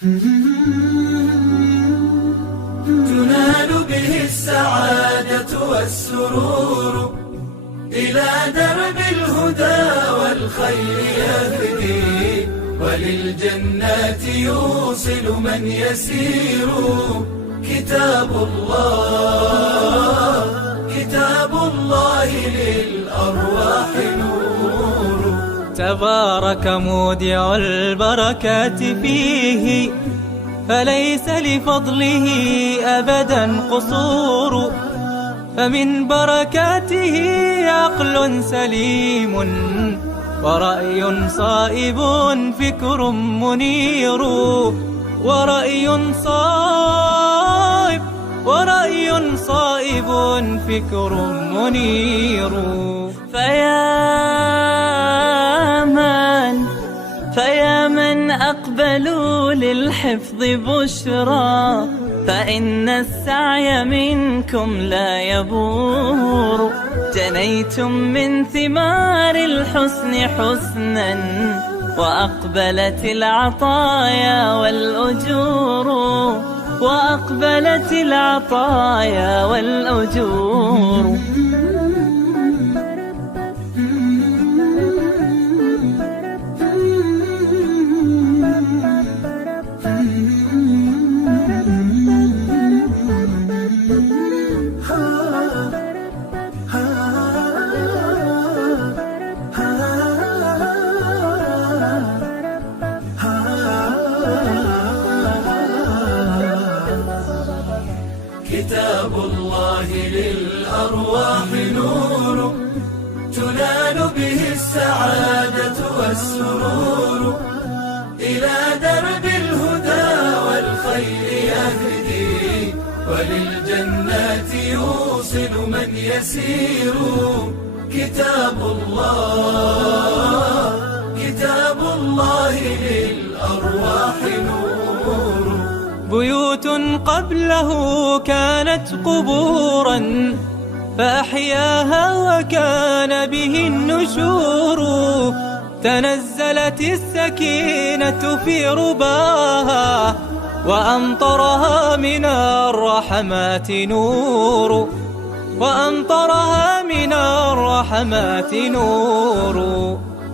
تنال به السعادة والسرور إلى درب الهدى والخير يهدي، وللجنات يوصل من يسير. كتاب الله للأرواح نور. تبارك مودع البركات فيه، فليس لفضله أبدا قصور. فمن بركاته عقل سليم، ورأي صائب فكر منير. ورأي صائب فكر منير. فيا من أقبلوا للحفظ بشرى، فإن السعي منكم لا يبور. جنيتم من ثمار الحسن حسنا، وأقبلت العطايا والأجور. كتاب الله للأرواح نور. تنال به السعادة والسرور إلى درب الهدى والخير يهدي، وللجنات يوصل من يسير. كتاب الله للأرواح نور. بيوت قبله كانت قبورا، فأحياها وكان به النشور. تنزلت السكينة في رباها، وأمطرها من الرحمات نور.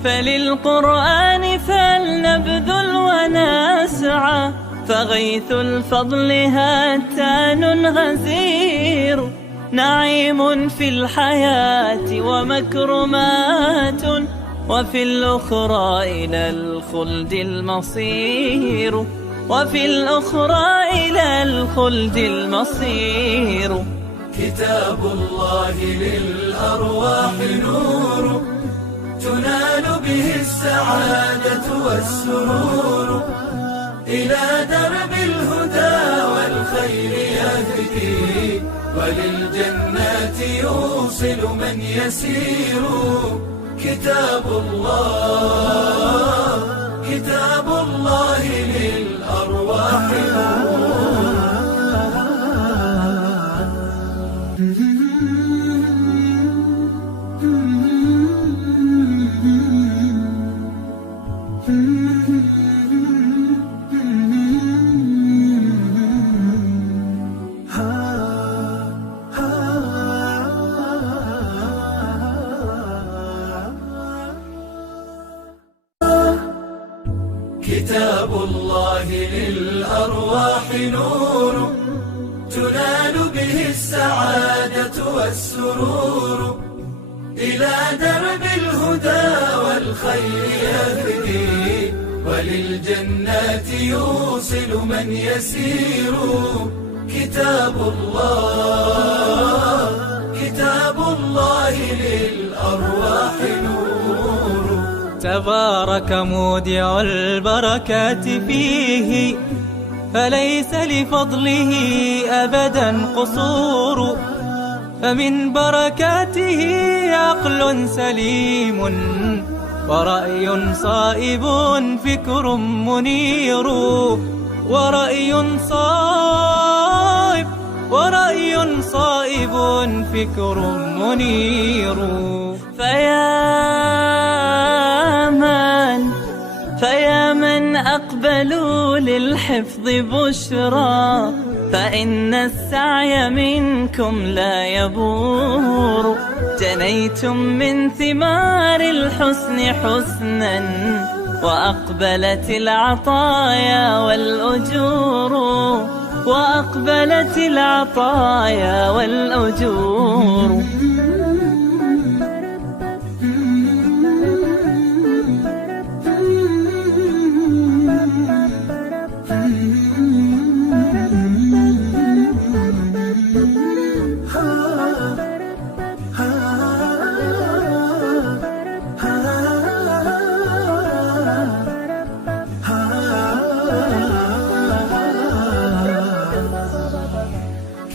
فللقرآن فلنبذل ونسعى، فغيث الفضل هاتان غزير. نعيم في الحياة ومكرمات، وفي الأخرى إلى الخلد المصير. كتاب الله للأرواح نور. تنال به السعادة والسرور إلى درب الهدى والخير يهدي، وللجنات يوصل من يسير. كتاب الله للأرواح نور. كتاب الله للأرواح نور. تنال به السعادة والسرور إلى درب الهدى والخير يهدي، وللجنات يوصل من يسير. كتاب الله للأرواح نور. تبارك مودع البركات فيه، فليس لفضله أبدا قصور. فمن بركاته عقل سليم، ورأي صائب فكر منير. ورأي صائب فكر منير. فيا من أقبلوا للحفظ بشرى، فإن السعي منكم لا يبور. جنيتم من ثمار الحسن حسنا، وأقبلت العطايا والأجور، وأقبلت العطايا والأجور.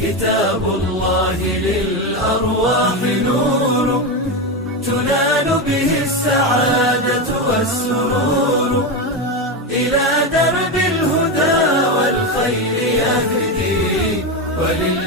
كتاب الله للأرواح نور، تنال به السعادة والسرور. إلى درب الهدى والخير يهدي، ولله